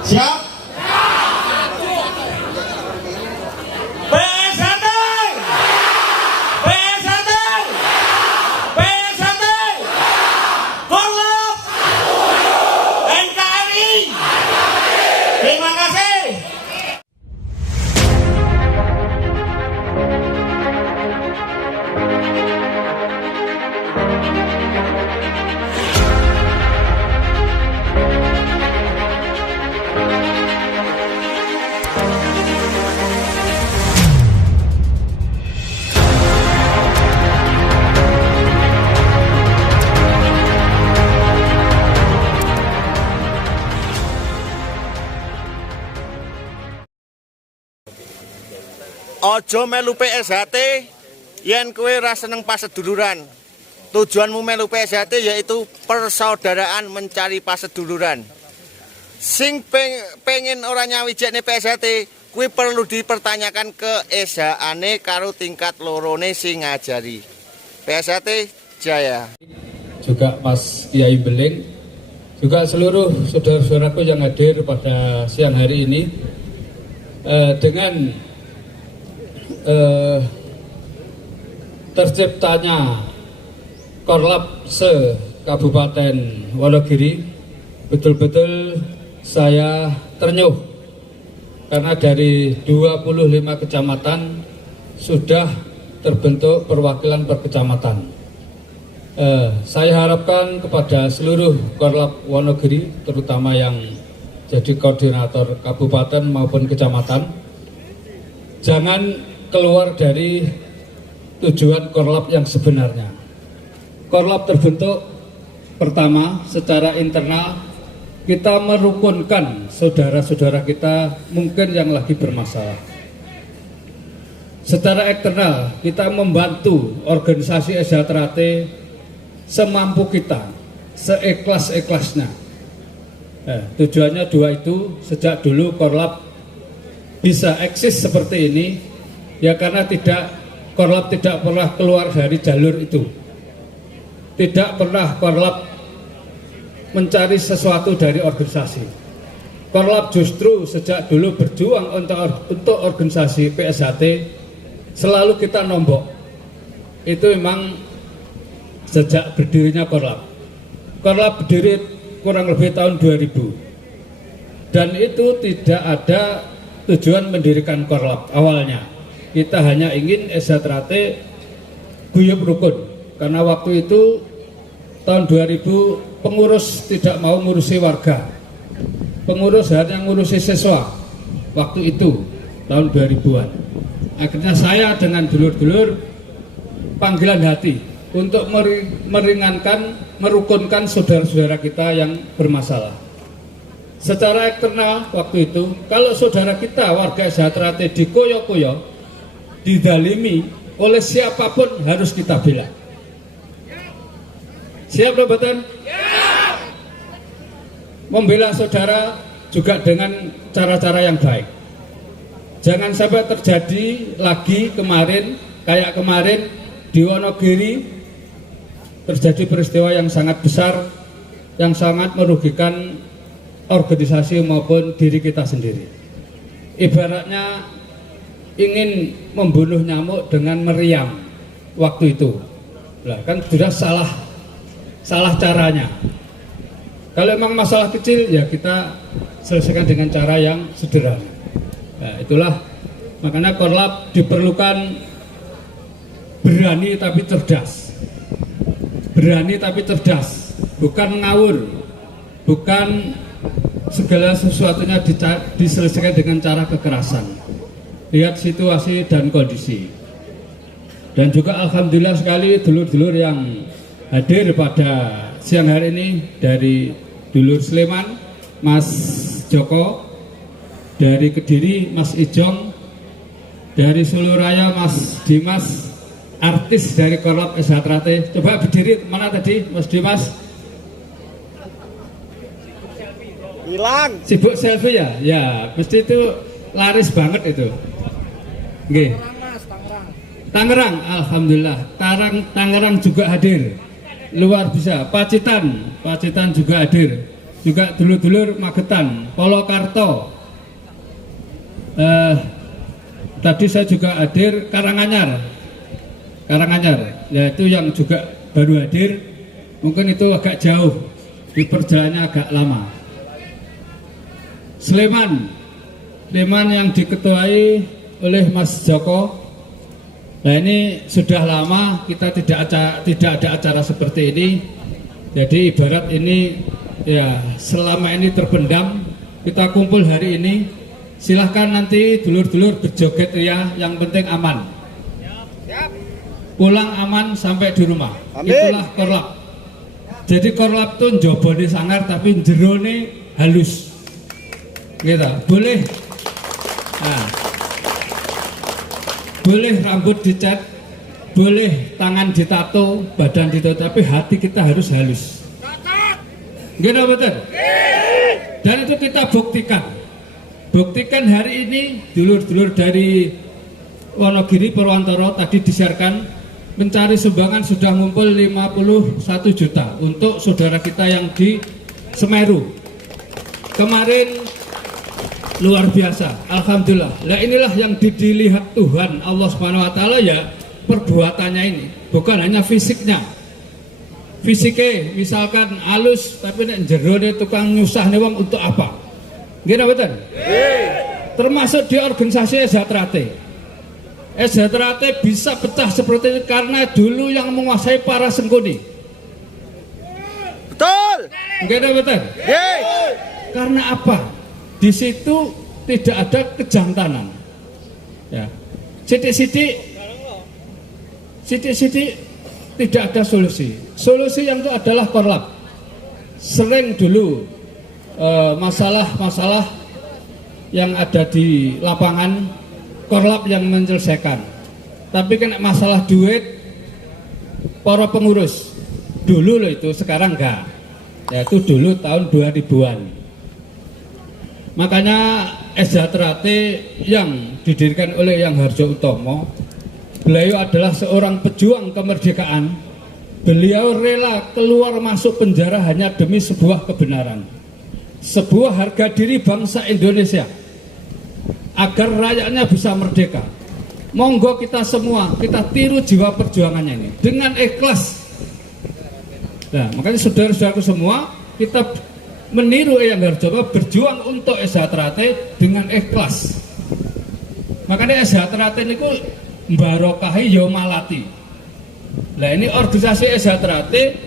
Siap? PS1, PS1, PS1, Korlap, NKRI. Terima kasih. Ojo melu PSHT yen kowe ra seneng paseduluran. Tujuanmu melu PSHT yaitu persaudaraan mencari paseduluran. Sing pengen ora nyawijekne PSHT, kuwi perlu dipertanyakan ke eshaane karo tingkat lorone sing ngajari. PSHT Jaya. Juga Mas Kiai Beling, juga seluruh saudara-saudaraku yang hadir pada siang hari ini dengan terciptanya Korlap se-Kabupaten Wonogiri, betul-betul saya ternyuh karena dari 25 kecamatan sudah terbentuk perwakilan per kecamatan. Saya harapkan kepada seluruh Korlap Wonogiri, terutama yang jadi koordinator kabupaten maupun kecamatan, jangan keluar dari tujuan Korlap yang sebenarnya. Korlap terbentuk pertama secara internal, kita merukunkan saudara-saudara kita mungkin yang lagi bermasalah. Secara eksternal kita membantu organisasi SHTRAT semampu kita, seikhlas-ikhlasnya. Tujuannya dua itu. Sejak dulu Korlap bisa eksis seperti ini ya karena Korlap tidak pernah keluar dari jalur itu. Tidak pernah Korlap mencari sesuatu dari organisasi. Korlap justru sejak dulu berjuang untuk organisasi PSHT, selalu kita nombok. Itu memang sejak berdirinya Korlap. Korlap berdiri kurang lebih tahun 2000. Dan itu tidak ada tujuan mendirikan Korlap awalnya. Kita hanya ingin SHTRAT guyub rukun, karena waktu itu tahun 2000 pengurus tidak mau ngurusi warga, pengurus hanya ngurusi siswa waktu itu tahun 2000-an. Akhirnya saya dengan dulur-dulur panggilan hati untuk meringankan, merukunkan saudara-saudara kita yang bermasalah. Secara eksternal waktu itu, kalau saudara kita warga SHTRAT dikoyo-koyo, didalimi oleh siapapun harus kita bela. Siap Robatan? Siap. Membela saudara juga dengan cara-cara yang baik. Jangan sampai terjadi lagi kayak kemarin di Wonogiri terjadi peristiwa yang sangat besar, yang sangat merugikan organisasi maupun diri kita sendiri. Ibaratnya ingin membunuh nyamuk dengan meriam waktu itu. Nah, kan sudah salah caranya. Kalau memang masalah kecil ya kita selesaikan dengan cara yang sederhana. Nah, itulah makanya Korlap diperlukan berani tapi cerdas. Berani tapi cerdas, bukan ngawur, bukan segala sesuatunya diselesaikan dengan cara kekerasan. Lihat situasi dan kondisi. Dan juga alhamdulillah sekali dulur-dulur yang hadir pada siang hari ini dari dulur Sleman, Mas Joko, dari Kediri, Mas Ijong, dari Solo Raya, Mas Dimas, artis dari Korlap SHTRAT. Coba berdiri, mana tadi Mas Dimas? Hilang. Sibuk selfie ya? Ya, mesti itu laris banget itu. Oke. Tangerang, alhamdulillah. Tangerang juga hadir. Luar biasa. Pacitan juga hadir. juga dulur-dulur Magetan, Polokarto. Tadi saya juga hadir Karanganyar, yaitu yang juga baru hadir, mungkin itu agak jauh, di perjalanannya agak lama. Sleman yang diketuai oleh Mas Joko. Nah ini sudah lama kita tidak ada acara seperti ini. Jadi ibarat ini ya selama ini terpendam, kita kumpul hari ini. Silahkan nanti dulur-dulur berjoget ya, yang penting aman. Pulang aman sampai di rumah. Amin. Itulah korlap. Jadi korlap itu njobone sangar tapi jerone halus. Gitu. Boleh. Nah. Boleh rambut dicat, boleh tangan ditato, badan ditato, tapi hati kita harus halus. Gitu betul? Dan itu kita buktikan. Buktikan hari ini dulur-dulur dari Wonogiri Purwantoro tadi disiarkan mencari sumbangan sudah ngumpul 51 juta untuk saudara kita yang di Semeru. Kemarin luar biasa, alhamdulillah. Nah inilah yang dilihat Tuhan Allah Subhanahu wa taala ya, perbuatannya ini, bukan hanya fisiknya. Fisiknya misalkan halus tapi nek jerone tukang nyusahne wong untuk apa? Gila betul? Termasuk di organisasi Ejatrate. Ejatrate bisa pecah seperti ini karena dulu yang menguasai para sengkuni. Betul. Gila betul? Karena apa? Di situ tidak ada kejantanan. Ya. Sidik-sidik tidak ada solusi. Solusi yang itu adalah korlap. Sering dulu masalah-masalah yang ada di lapangan korlap yang menyelesaikan. Tapi kena masalah duit para pengurus dulu loh itu, sekarang enggak. Yaitu dulu tahun 2000-an. Makanya Ejatrate yang didirikan oleh Yang Harjo Utomo, beliau adalah seorang pejuang kemerdekaan. Beliau rela keluar masuk penjara hanya demi sebuah kebenaran, sebuah harga diri bangsa Indonesia, agar rakyatnya bisa merdeka. Monggo kita semua, kita tiru jiwa perjuangannya ini dengan ikhlas. Nah, makanya saudara-saudaraku semua, kita meniru Yang Harjo berjuang untuk Ejatrate dengan ikhlas. Makanya Ejatrate ini mbarokahi ya malati. Nah ini organisasi Ejatrate,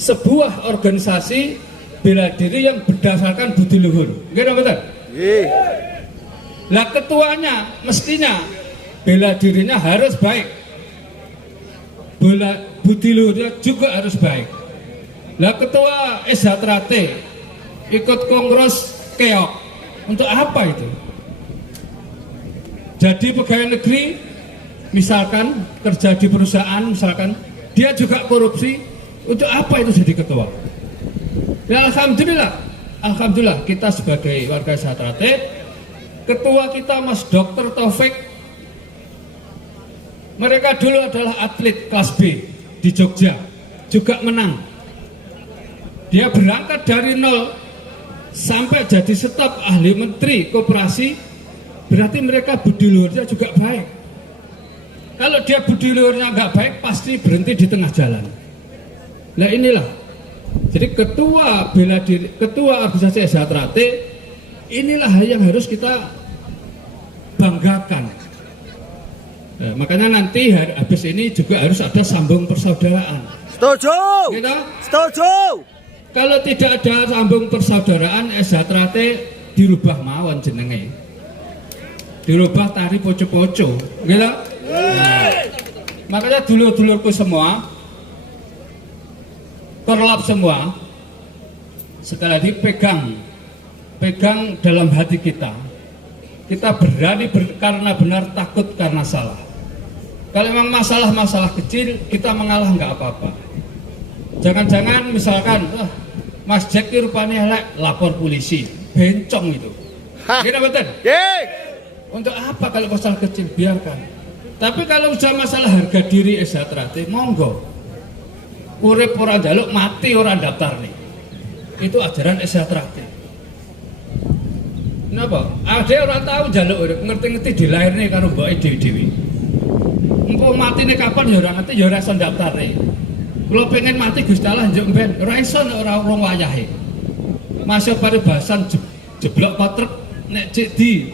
sebuah organisasi bela diri yang berdasarkan budi luhur. Nggih betul? Nggih. Lah ketuanya mestinya bela dirinya harus baik. Budi luhurnya juga harus baik. Lah ketua Ejatrate ikut kongres keok. Untuk apa itu? Jadi pegawai negeri misalkan kerja di perusahaan, misalkan dia juga korupsi, untuk apa itu jadi ketua? Ya alhamdulillah kita sebagai warga Ejatrate, ketua kita Mas Dr. Taufik, mereka dulu adalah atlet kelas B di Jogja, juga menang. Dia berangkat dari nol sampai jadi staf ahli menteri koperasi, berarti mereka budi luhurnya juga baik. Kalau dia budi luhurnya nggak baik, pasti berhenti di tengah jalan. Nah inilah, jadi ketua bela diri, ketua organisasi Ejatrate, inilah yang harus kita banggakan. Nah, makanya nanti habis ini juga harus ada sambung persaudaraan. Setuju. Gitu? Setuju. Kalau tidak ada sambung persaudaraan, Ejatrate dirubah mawon jenenge, dirubah tari poco-poco, gitu? Nah, makanya dulur-dulurku semua, korlap semua, sekali lagi pegang dalam hati kita. Kita berani karena benar, takut karena salah. Kalau memang masalah-masalah kecil kita mengalah nggak apa-apa. Jangan-jangan misalkan Mas Jack rupanya elek, lapor polisi, bencong itu. Kita betul? Untuk apa kalau masalah kecil, biarkan. Tapi kalau sudah masalah harga diri Ejatrate, monggo. Urip ora njaluk, mati ora daftar nih. itu ajaran Esyatrate. Kenapa? Ada orang tahu jaluk urip, ngerti-ngerti dilairne karo mboke dhewe-dhewe. Engko matine kapan ya ora ngerti, ya ora iso daftare. Kula pengen mati Gusti Allah njuk ben, ora iso nek ora wong wayahe. Masuk paribasan jeblok patrek nek cek di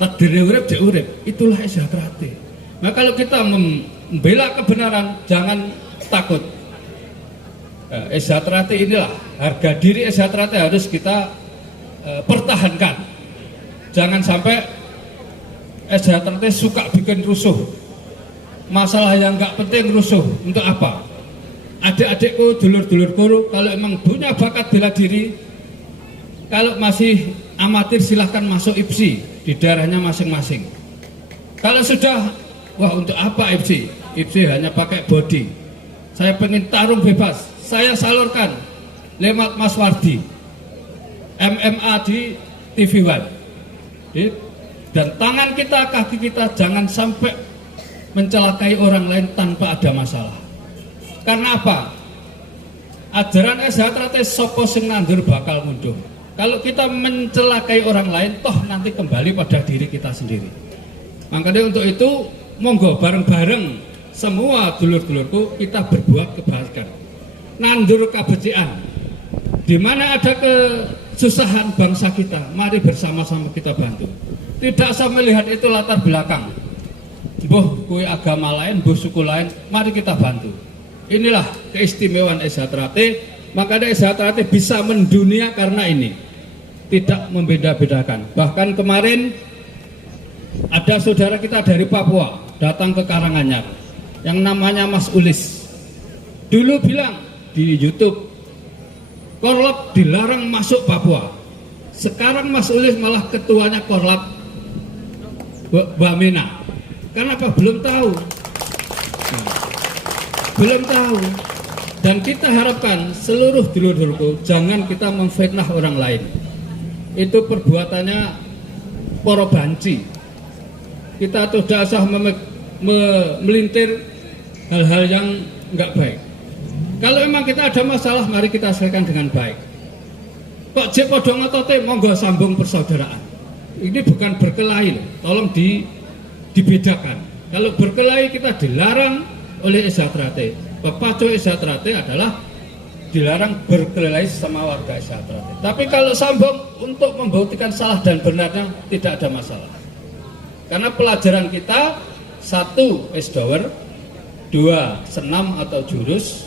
takdir urip cek urip, itulah Esyatrate. Nah kalau kita membela kebenaran jangan takut. Esyatrate inilah harga diri Esyatrate harus kita pertahankan. Jangan sampai Esyatrate suka bikin rusuh. Masalah yang nggak penting rusuh. Untuk apa? Adik-adikku, dulur-dulurku, kalau emang punya bakat bela diri, kalau masih amatir silahkan masuk IPSI di daerahnya masing-masing. Kalau sudah, wah untuk apa IPSI? IPSI hanya pakai body. Saya pengen tarung bebas, saya salurkan lewat Mas Wardi, MMA di TV One. Dan tangan kita, kaki kita jangan sampai mencelakai orang lain tanpa ada masalah. Karena apa? Ajaran Esyatrate sapa sing nandur bakal mundur. Kalau kita mencelakai orang lain, toh nanti kembali pada diri kita sendiri. Makanya untuk itu, monggo bareng-bareng semua dulur-dulurku kita berbuat kebaikan. Nandur kabecikan. Di mana ada kesusahan bangsa kita, mari bersama-sama kita bantu. Tidak usah melihat itu latar belakang. Mbuh kuwi agama lain, mbuh suku lain, mari kita bantu. Inilah keistimewaan Esyatrate. Makanya Esyatrate bisa mendunia karena ini. Tidak membeda-bedakan. Bahkan kemarin ada saudara kita dari Papua datang ke Karanganyar yang namanya Mas Ulis. Dulu bilang di YouTube, Korlap dilarang masuk Papua. Sekarang Mas Ulis malah ketuanya Korlap Wamena. Kenapa? Belum tahu. Belum tahu. Dan kita harapkan seluruh dulur-dulurku jangan kita memfitnah orang lain. Itu perbuatannya poro banci. Kita tidak usah melintir hal-hal yang enggak baik. Kalau memang kita ada masalah, mari kita selesaikan dengan baik. Kok jek podo ngotote, monggo sambung persaudaraan. Ini bukan berkelahi, tolong dibedakan. Kalau berkelahi kita dilarang oleh Esyatrate. Pepacu Esyatrate adalah dilarang berkelahi sama warga Esyatrate. Tapi kalau sambung untuk membuktikan salah dan benarnya tidak ada masalah. Karena pelajaran kita, 1 esdower, 2 senam atau jurus,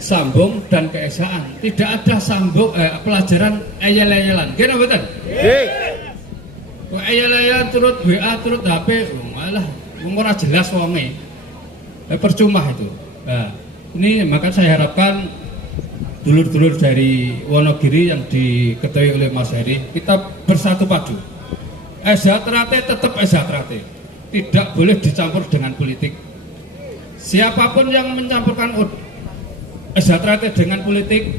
sambung dan keesaan. Tidak ada sambung pelajaran eyel-eyelan. Gimana betul? Eyel-eyelan turut WA turut HP, malah ora jelas wonge. Percuma itu. Nah, ini maka saya harapkan dulur-dulur dari Wonogiri yang diketuai oleh Mas Heri, kita bersatu padu. Esyatrate tetap Esyatrate, tidak boleh dicampur dengan politik. Siapapun yang mencampurkan Esyatrate dengan politik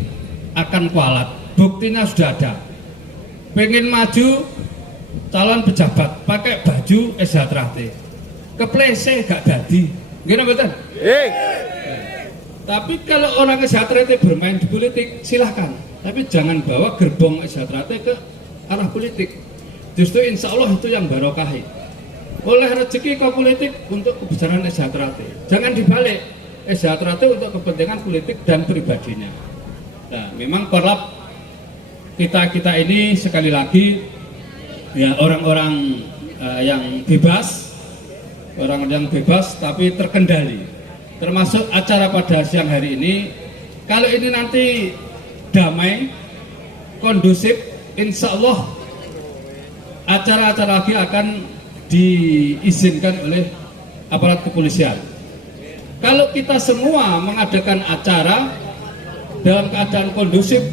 akan kualat. Buktinya sudah ada. Pengen maju calon pejabat pakai baju Esyatrate, keplese gak jadi. Gimana betul? Tapi kalau orang Esyatrate bermain di politik silahkan, tapi jangan bawa gerbong Esyatrate ke arah politik. Justru insya Allah itu yang barokahi. Oleh rezeki ke politik untuk kebesaran Esyatrate. Jangan dibalik, Esyatrate untuk kepentingan politik dan pribadinya. Nah, memang Korlap kita ini sekali lagi ya orang-orang yang bebas, orang yang bebas tapi terkendali. Termasuk acara pada siang hari ini. Kalau ini nanti damai, kondusif, insya Allah acara-acara lagi akan diizinkan oleh aparat kepolisian. Kalau kita semua mengadakan acara dalam keadaan kondusif,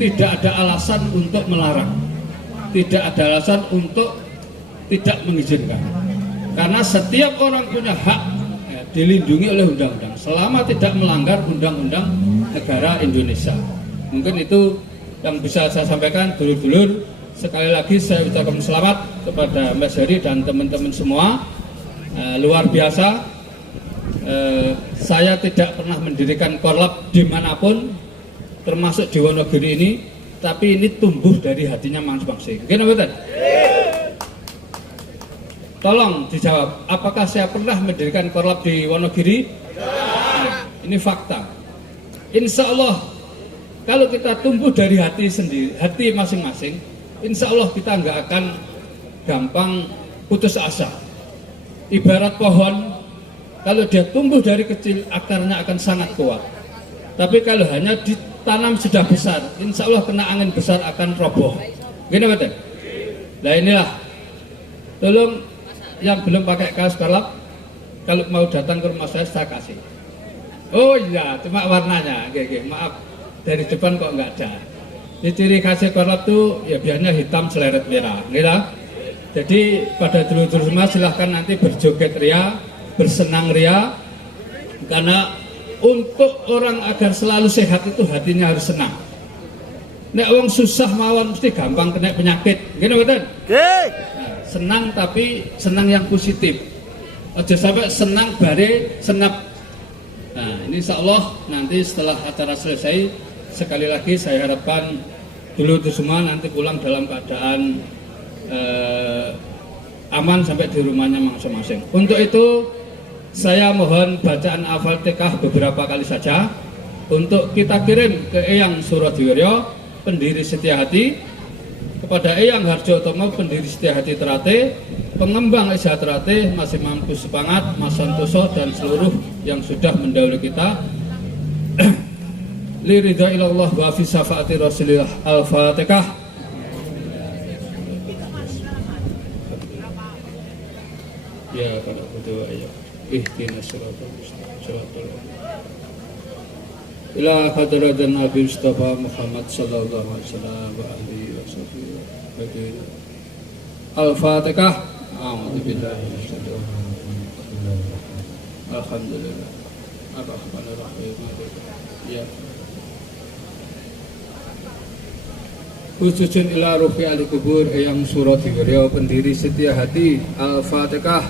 tidak ada alasan untuk melarang, tidak ada alasan untuk tidak mengizinkan. Karena setiap orang punya hak dilindungi oleh undang-undang selama tidak melanggar undang-undang negara Indonesia. Mungkin itu yang bisa saya sampaikan, dulur-dulur. Sekali lagi saya ucapkan selamat kepada Mas Heri dan teman-teman semua. Luar biasa. Saya tidak pernah mendirikan Korlap dimanapun, termasuk di Wonogiri ini, tapi ini tumbuh dari hatinya masing-masing. Gimana betul? Tolong dijawab, apakah saya pernah mendirikan korlap di Wonogiri? Nah, ini fakta. Insya Allah, kalau kita tumbuh dari hati sendiri, hati masing-masing, insya Allah kita nggak akan gampang putus asa. Ibarat pohon, kalau dia tumbuh dari kecil, akarnya akan sangat kuat. Tapi kalau hanya ditanam sudah besar, insya Allah kena angin besar akan roboh. Gini betul? Nah inilah, tolong yang belum pakai kaos korlap, kalau mau datang ke rumah saya kasih. Oh iya, cuma warnanya, maaf, dari depan kok nggak ada. Di ciri khas korlap tuh ya biasanya hitam seleret merah, gitu. Jadi pada dulur-dulur semua silahkan nanti berjoget ria, bersenang ria, karena untuk orang agar selalu sehat itu hatinya harus senang. Nek wong susah mawon mesti gampang kena penyakit, gitu betul? Senang tapi senang yang positif. Aja sampai senang bare senap. Nah, ini insya Allah nanti setelah acara selesai, sekali lagi saya harapkan dulu itu semua nanti pulang dalam keadaan aman sampai di rumahnya masing-masing. Untuk itu saya mohon bacaan Al-Fatihah beberapa kali saja untuk kita kirim ke Eyang Surodiwiryo, pendiri Setia Hati, kepada Eyang Harjo Utomo, pendiri Setia Hati Terate, pengembang Setia Terate, masih mampu semangat, Mas Santoso dan seluruh yang sudah mendahului kita. Li ridha ilallah wa fi syafaati Rasulillah. Al-Fatihah. Ya pada berdoa ya. Ihdinas siratal mustaqim. Ila hadratan Nabi Mustafa Muhammad sallallahu alaihi wasallam wa alihi wasallam. Al-Fatihah. A'udzubillahi minasyaitonir rajim. Alhamdulillah. Ar-Rahmanir Rahim. Ya. Khususun ila ruhi ahli kubur Eyang Surodiwiryo, pendiri Setia Hati. Al-Fatihah.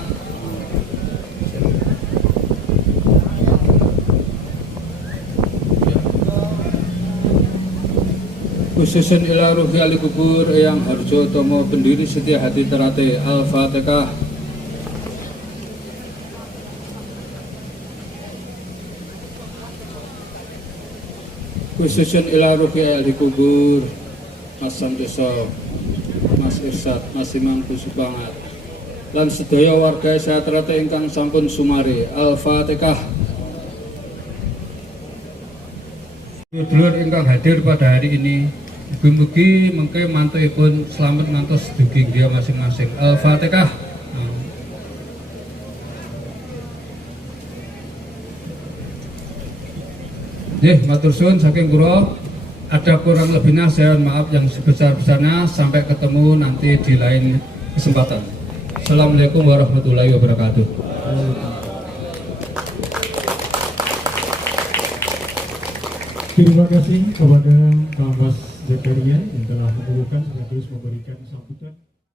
Khususun ila ruhi ahli kubur Eyang Harjo Utomo, pendiri Setia Hati Terate. Al-Fatihah. Khususun ila ruhi ahli kubur Mas Santoso, Mas Irsad, Mas Imam Kusubangat, lan sedaya warga Setia Terate ingkang sampun sumari. Al-Fatihah. Dulur ingkang hadir pada hari ini, mugi-mugi mengke mantuipun selamat ngantos dugi dia masing-masing. Al-Fatihah. Matur suwun saking kula. Ada kurang lebihnya saya maaf yang sebesar-besarnya. Sampai ketemu nanti di lain kesempatan. Assalamualaikum warahmatullahi wabarakatuh. Terima kasih kepada Pak Mas Zakaria yang telah mengumpulkan sekaligus memberikan sambutan.